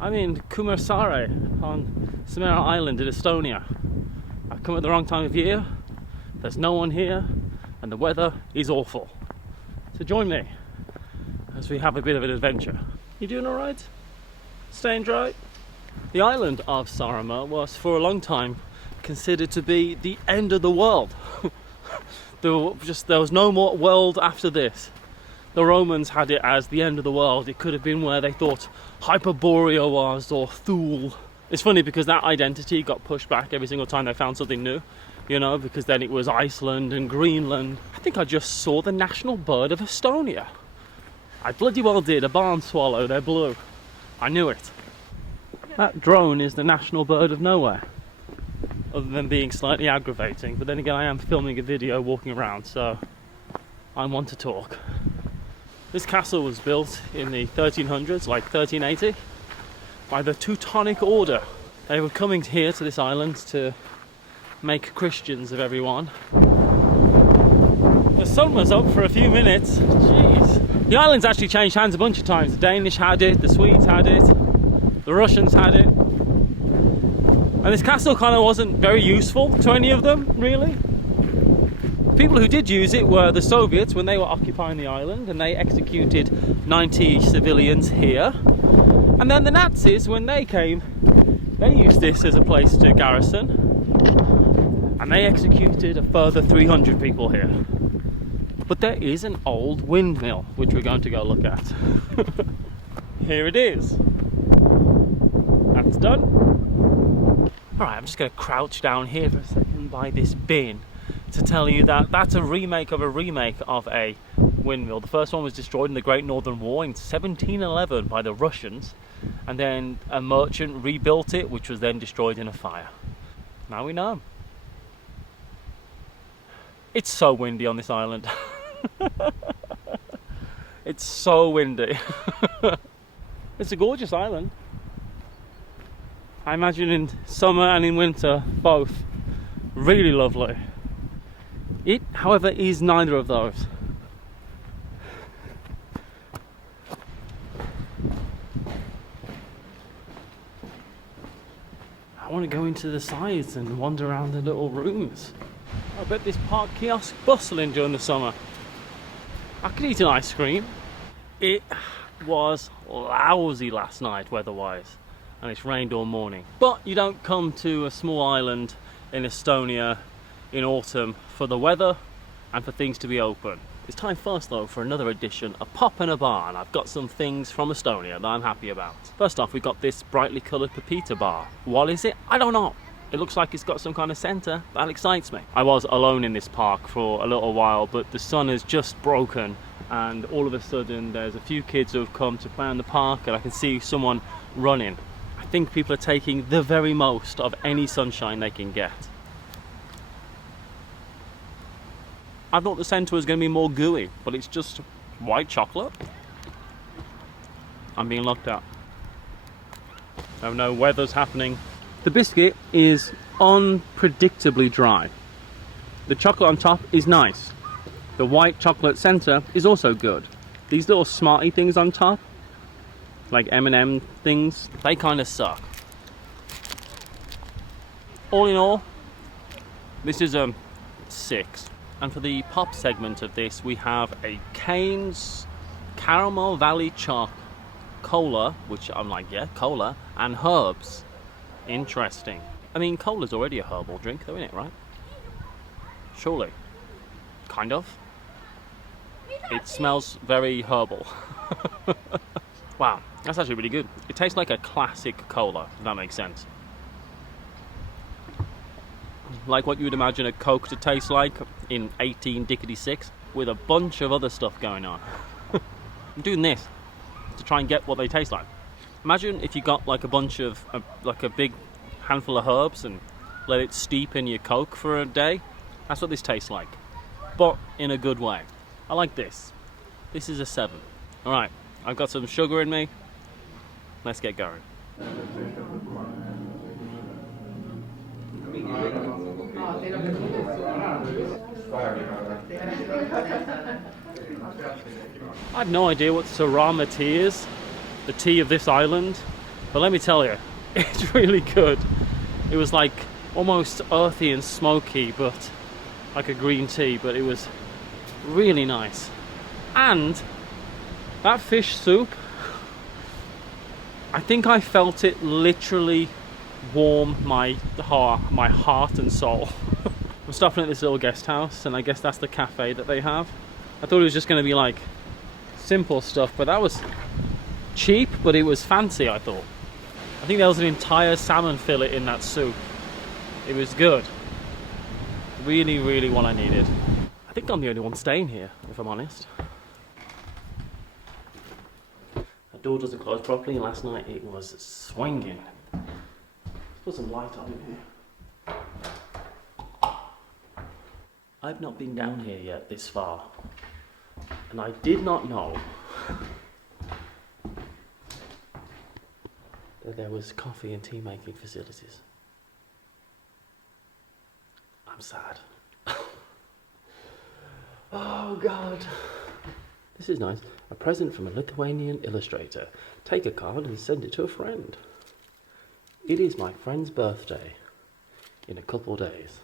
I'm in Kuressaare on Saaremaa Island in Estonia. I've come at the wrong time of year, there's no one here, and the weather is awful. So join me as we have a bit of an adventure. You doing alright? Staying dry? The island of Saaremaa was for a long time considered to be the end of the world. There was no more world after this. The Romans had it as the end of the world. It could have been where they thought Hyperborea was, or Thule. It's funny because that identity got pushed back every single time they found something new, you know, because then it was Iceland and Greenland. I think I just saw the national bird of Estonia. I bloody well did, a barn swallow, they're blue. I knew it. That drone is the national bird of nowhere, other than being slightly aggravating. But then again, I am filming a video walking around, so I want to talk. This castle was built in the 1300s, like 1380, by the Teutonic Order. They were coming here to this island to make Christians of everyone. The sun was up for a few minutes. Jeez. The island's actually changed hands a bunch of times. The Danish had it, the Swedes had it, the Russians had it. And this castle kind of wasn't very useful to any of them, really. People who did use it were the Soviets when they were occupying the island, and they executed 90 civilians here. And then the Nazis, when they came, they used this as a place to garrison, and they executed a further 300 people here. But there is an old windmill, which we're going to go look at. Here it is. That's done. Alright, I'm just going to crouch down here for a second by this bin to tell you that that's a remake of a windmill. The first one was destroyed in the Great Northern War in 1711 by the Russians, and then a merchant rebuilt it, which was then destroyed in a fire. Now we know. It's so windy on this island. It's so windy. It's a gorgeous island. I imagine in summer and in winter, both. Really lovely. It, however, is neither of those. I want to go into the sides and wander around the little rooms. I bet this park kiosk bustling during the summer. I could eat an ice cream. It was lousy last night weather-wise, and it's rained all morning. But you don't come to a small island in Estonia in autumn for the weather and for things to be open. It's time first though for another edition of Pop in a Bar, and I've got some things from Estonia that I'm happy about. First off, we've got this brightly coloured pepita bar. What is it? I don't know. It looks like it's got some kind of centre. That excites me. I was alone in this park for a little while, but the sun has just broken, and all of a sudden there's a few kids who have come to play in the park, and I can see someone running. I think people are taking the very most of any sunshine they can get. I thought the centre was going to be more gooey, but it's just white chocolate. I'm being looked at. Oh no, weather's happening. The biscuit is unpredictably dry. The chocolate on top is nice. The white chocolate centre is also good. These little Smarty things on top, like M&M things, they kind of suck. All in all, this is a 6. And for the pop segment of this, we have a Cane's Caramel Valley Choc Cola, which I'm like, yeah, cola, and herbs. Interesting. I mean, cola's already a herbal drink, though, isn't it, right? Surely. Kind of. It smells very herbal. Wow, that's actually really good. It tastes like a classic cola, if that makes sense. Like what you would imagine a Coke to taste like in 1866, with a bunch of other stuff going on. I'm doing this to try and get what they taste like. Imagine if you got like a bunch of, like a big handful of herbs and let it steep in your Coke for a day. That's what this tastes like, but in a good way. I like this. This is a 7. All right, I've got some sugar in me. Let's get going. I have no idea what Saaremaa tea is, the tea of this island. But let me tell you, it's really good. It was like almost earthy and smoky, but like a green tea, but it was really nice. And that fish soup, I think I felt it literally warm my heart and soul. I'm stopping at this little guest house, and I guess that's the cafe that they have. I thought it was just going to be like simple stuff, but that was cheap, but it was fancy, I thought. I think there was an entire salmon fillet in that soup. It was good. Really, really what I needed. I think I'm the only one staying here, if I'm honest. The door doesn't close properly, and last night it was swinging. Let's put some light on in here. I've not been down here yet this far, and I did not know that there was coffee and tea making facilities. I'm sad. Oh God. This is nice. A present from a Lithuanian illustrator. Take a card and send it to a friend. It is my friend's birthday in a couple days.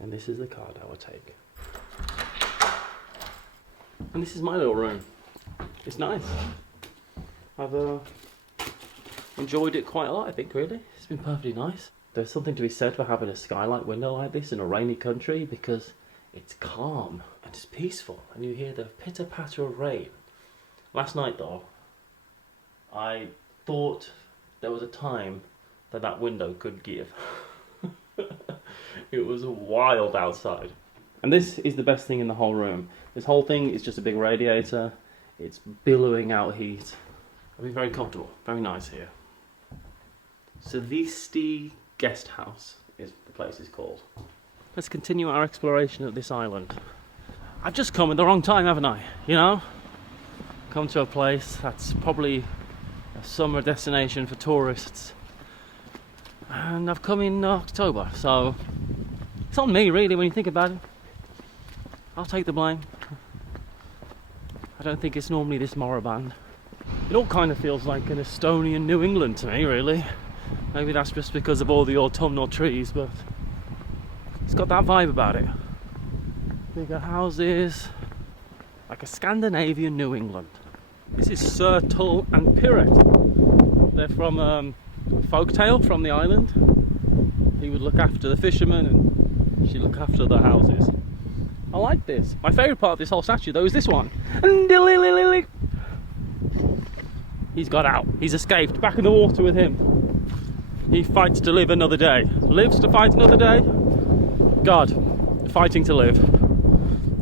And this is the card I will take. And this is my little room. It's nice. I've enjoyed it quite a lot, I think, really. It's been perfectly nice. There's something to be said for having a skylight window like this in a rainy country, because it's calm and it's peaceful and you hear the pitter-patter of rain. Last night though, I thought there was a time that that window could give. It was wild outside. And this is the best thing in the whole room. This whole thing is just a big radiator. It's billowing out heat. I've been very comfortable, very nice here. Savisti Guest House is the place is called. Let's continue our exploration of this island. I've just come at the wrong time, haven't I? You know? Come to a place that's probably a summer destination for tourists. And I've come in October, so it's on me really when you think about it. I'll take the blame. I don't think it's normally this moribund. It all kind of feels like an Estonian New England to me, really. Maybe that's just because of all the autumnal trees, but it's got that vibe about it. Bigger houses, like a Scandinavian New England. This is Sir Tull and Pirret. They're from a folktale from the island. He would look after the fishermen and she'd look after the houses. I like this. My favourite part of this whole statue though is this one. He's got out. He's escaped. Back in the water with him. He fights to live another day. Lives to fight another day. God, fighting to live.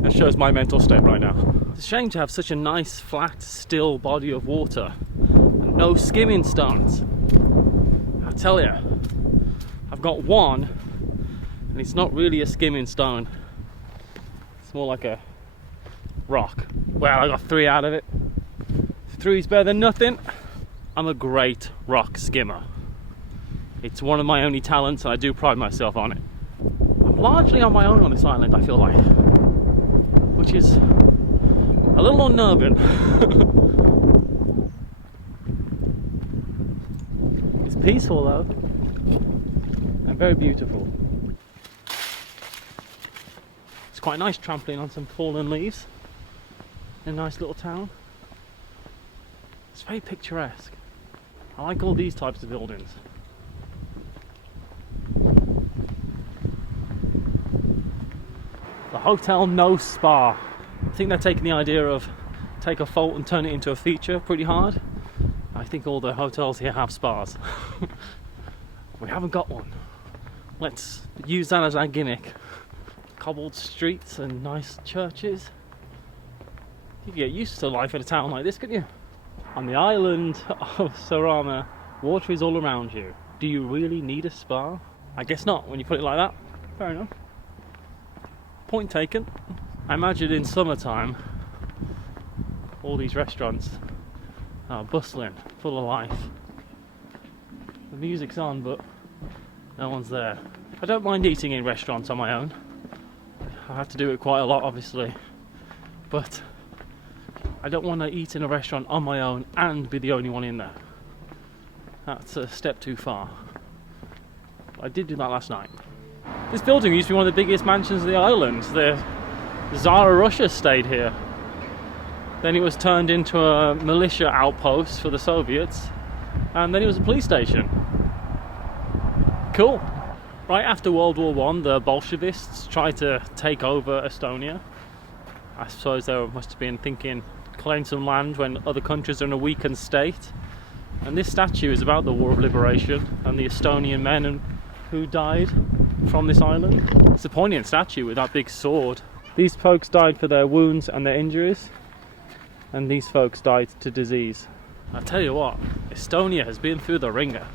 That shows my mental state right now. It's a shame to have such a nice, flat, still body of water and no skimming stones. I tell you, I've got one, and it's not really a skimming stone. It's more like a rock. Well, I got 3 out of it. 3's better than nothing. I'm a great rock skimmer. It's one of my only talents, and I do pride myself on it. I'm largely on my own on this island, I feel like, which is a little unnerving. It's peaceful though, and very beautiful. It's quite nice trampling on some fallen leaves in a nice little town. It's very picturesque. I like all these types of buildings. The Hotel No Spa. I think they're taking the idea of take a fault and turn it into a feature pretty hard. I think all the hotels here have spas. We haven't got one. Let's use that as our gimmick. Cobbled streets and nice churches. You can get used to life in a town like this, couldn't you? On the island of Saaremaa, water is all around you. Do you really need a spa? I guess not when you put it like that. Fair enough. Point taken. I imagine in summertime all these restaurants are bustling, full of life. The music's on but no one's there. I don't mind eating in restaurants on my own. I have to do it quite a lot obviously, but I don't want to eat in a restaurant on my own and be the only one in there. That's a step too far. I did do that last night. This building used to be one of the biggest mansions of the island. The Tsar of Russia stayed here. Then it was turned into a militia outpost for the Soviets, and then it was a police station. Cool. Right after World War I, the Bolshevists tried to take over Estonia. I suppose they must have been thinking, claim some land when other countries are in a weakened state. And this statue is about the War of Liberation and the Estonian men who died from this island. It's a poignant statue with that big sword. These folks died for their wounds and their injuries, and these folks died to disease. I tell you what, Estonia has been through the ringer.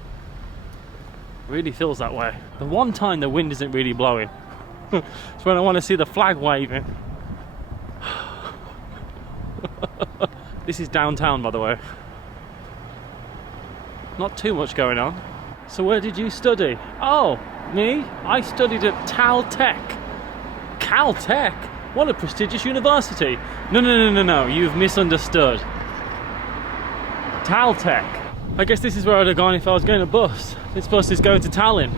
It really feels that way. The one time the wind isn't really blowing, it's when I want to see the flag waving. This is downtown, by the way. Not too much going on. So where did you study? Oh, me? I studied at Caltech. Caltech? What a prestigious university. No, you've misunderstood. Caltech. I guess this is where I'd have gone if I was going to bus. This bus is going to Tallinn.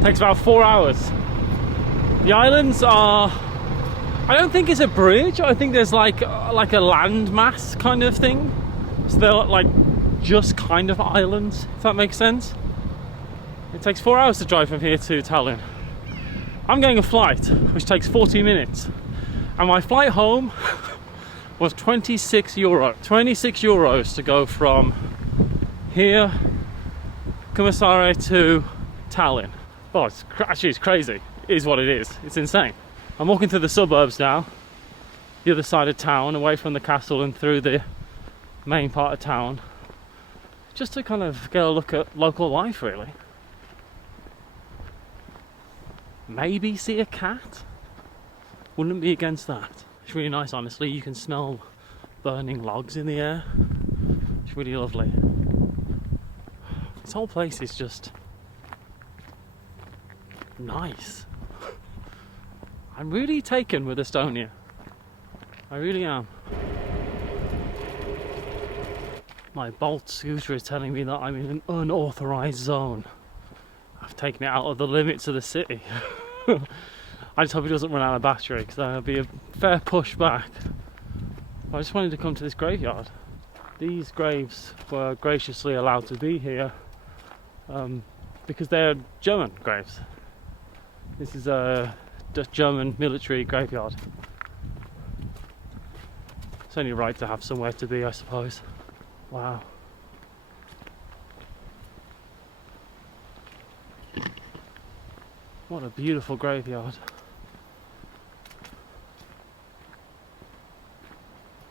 It takes about 4 hours. The islands are... I don't think it's a bridge. I think there's like a landmass kind of thing. So they're like just kind of islands, if that makes sense. It takes 4 hours to drive from here to Tallinn. I'm getting a flight, which takes 40 minutes. And my flight home was €26. 26 euros to go from here, Kuressaare, to Tallinn. Oh, it's crazy. It is what it is. It's insane. I'm walking through the suburbs now, the other side of town, away from the castle and through the main part of town, just to kind of get a look at local life, really. Maybe see a cat? Wouldn't be against that. It's really nice, honestly. You can smell burning logs in the air. It's really lovely. This whole place is just nice. I'm really taken with Estonia. I really am. My Bolt scooter is telling me that I'm in an unauthorized zone. I've taken it out of the limits of the city. I just hope it doesn't run out of battery, because that'll be a fair push back. I just wanted to come to this graveyard. These graves were graciously allowed to be here because they're German graves. This is a German military graveyard. It's only right to have somewhere to be, I suppose. Wow. What a beautiful graveyard.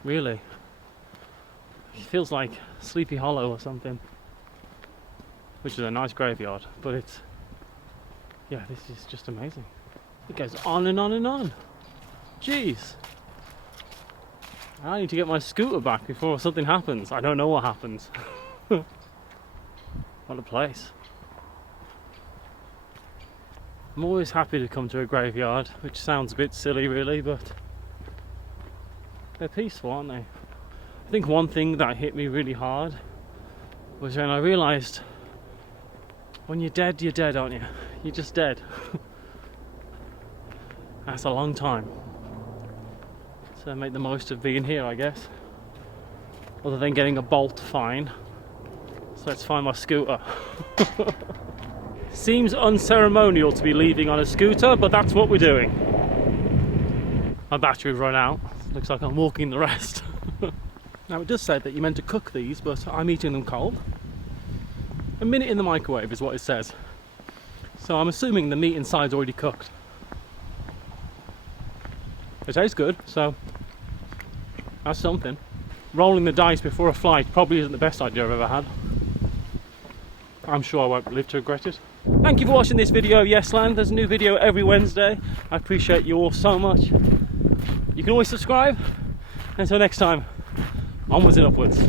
Really. It feels like Sleepy Hollow or something. Which is a nice graveyard, but it's... yeah, this is just amazing. It goes on and on and on. Jeez. I need to get my scooter back before something happens. I don't know what happens. What a place. I'm always happy to come to a graveyard, which sounds a bit silly really, but they're peaceful, aren't they? I think one thing that hit me really hard was when I realised when you're dead, aren't you? You're just dead. That's a long time. So make the most of being here, I guess. Other than getting a Bolt fine. So let's find my scooter. Seems unceremonial to be leaving on a scooter, but that's what we're doing. My battery's run out. Looks like I'm walking the rest. Now it does say that you're meant to cook these, but I'm eating them cold. A minute in the microwave is what it says. So I'm assuming the meat inside's already cooked. It tastes good, so that's something. Rolling the dice before a flight probably isn't the best idea I've ever had. I'm sure I won't live to regret it. Thank you for watching this video, Yesland. There's a new video every Wednesday. I appreciate you all so much. You can always subscribe. Until next time, onwards and upwards.